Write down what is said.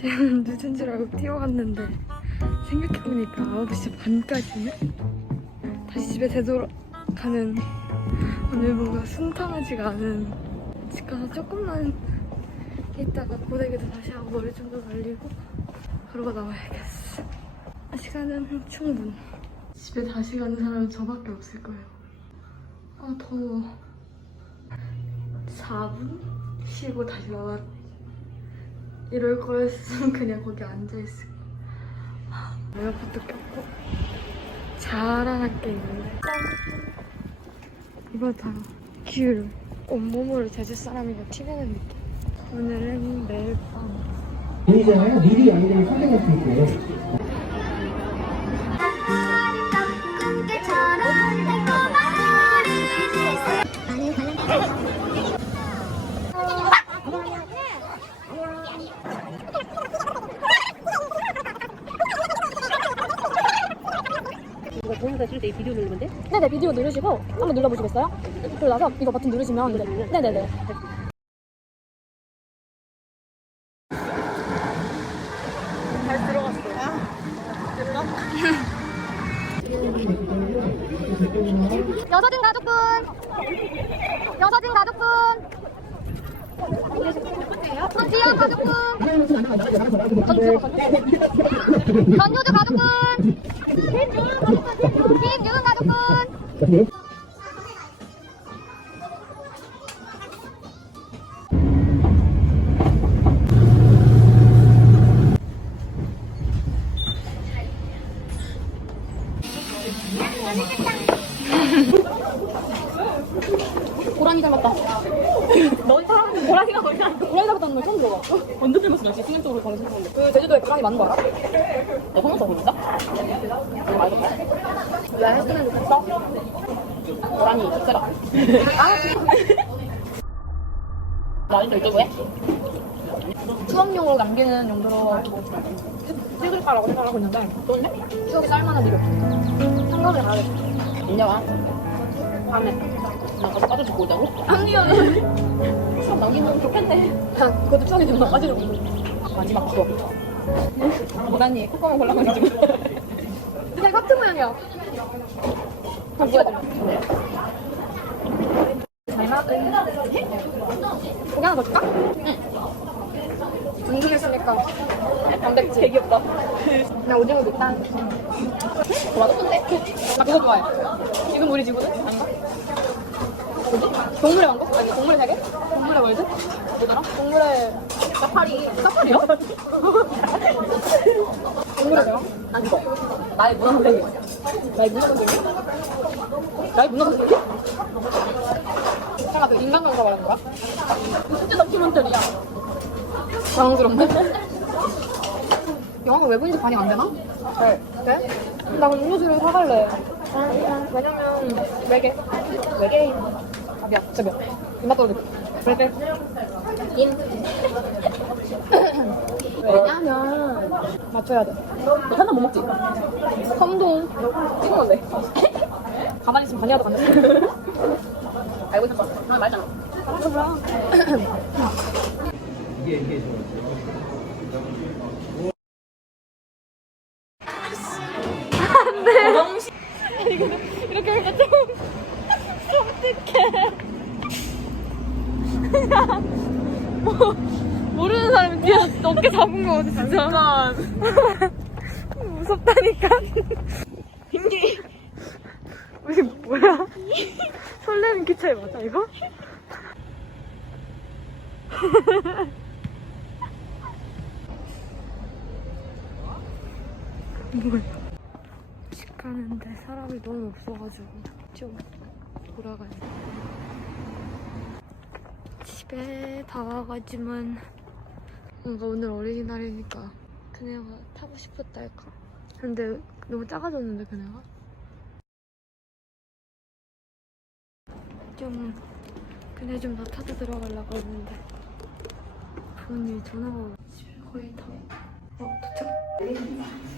쟤는 늦은 줄 알고 뛰어갔는데 생각해보니까 9시 반까지는 다시 집에 되돌아가는 오늘 뭔가 순탄하지가 않은 집 가서 조금만 있다가 고데기도 다시 하고 머리 좀 더 말리고 그러고 나와야겠어. 시간은 충분. 집에 다시 가는 사람은 저밖에 없을 거예요. 아 더워. 4분 쉬고 다시 나와 이럴 거였으면 그냥 거기 앉아있을 거야 에어팟도 꼈고 자라난 게 있는데 이거 다 귤. 온몸으로 제주 사람이가 튀기는 느낌 오늘은 매일 밤 아니잖아요. 미리 아니면 선택할 수 있고요. 찍을 때 비디오 누르면 돼? 네네 비디오 누르시고 한번 눌러보시겠어요? 그리고 나서 이거 버튼 누르시면 이제 네네네 여사진 가족분 여사진 가족분 전지현 가족분 전효주 가족분 고라니 닮았다. 넌 사람 고라니가 뭐냐? 고라니 닮았다는 말 처음 들어봐. 언제 닮았어? 나 지금 쪽으로 가는 생각인데. 그 제주도에 고라니 많은 거 알아? 너 성형사 보는다? 왜 좋겠어? 나? 추억용으로 남기는 용도로 찍을까라고 생각하고 있는데 좋은데? 추억이 쌀만한 일이 없어. 한강에 가야겠어. 와? 밤에. 나 가서 빠져주고 오자고? 아니야. 수업 남기면 좋겠네. 그것도 추억이 되면 빠지는 거. 마지막 수업. 고라니 콧구멍 골라가지고. 그냥 하트 모양이야. 한 거야. 잘 나왔다. 고기 하나 더 줄까? 응. 중승했으니까 단백질. 되게 귀엽다. 나 오징어도 일단. 맛없던데? 나 그거 좋아해. 지금 우리 지구는? 안 가? 동물의 왕국? 아니, 동물의 세계? 동물의 월드? 뭐더라? 동물의 사파리. 사파리요? 동물의 대왕? 난 이거. 나의 문화 선생님. 나의 문화 선생님? 나의 문화 선생님? 설마 그 인간관사 말하는 거야? 진짜 다큐멘터리야. 당황스럽네. 영화가 외국인지 반영 안 되나? 네. 네? 나 그럼 음료수를 사갈래. 왜냐면 외계. 외계인. 진짜 미안. 입맛 떨어져. 외계. 인. 왜냐면 맞춰야 돼. 너 한잔 못 먹지? 감동. 찍어볼래? 가만히 있으면 반이라도 간다. 알고 있었어. 나 말했잖아. 알았어, 뭐야. 이렇게 하니까 좀 어떡해. 뭐, 모르는 사람이 뒤에서 어깨 잡은 거 같아, 진짜. 무섭다니까. 빙기. 우리 뭐야? 설레는 기차에 맞아, 이거? 뭐야? 집 가는데 사람이 너무 없어가지고 좀 돌아가야 돼. 집에 다 와가지만 뭔가 오늘 어린이날이니까 그네가 타고 싶었다 할까. 근데 너무 작아졌는데 그네가. 좀 그네 좀 더 타고 들어가려고 했는데 부모님이 전화가 와. 집에 거의 다. 어 도착.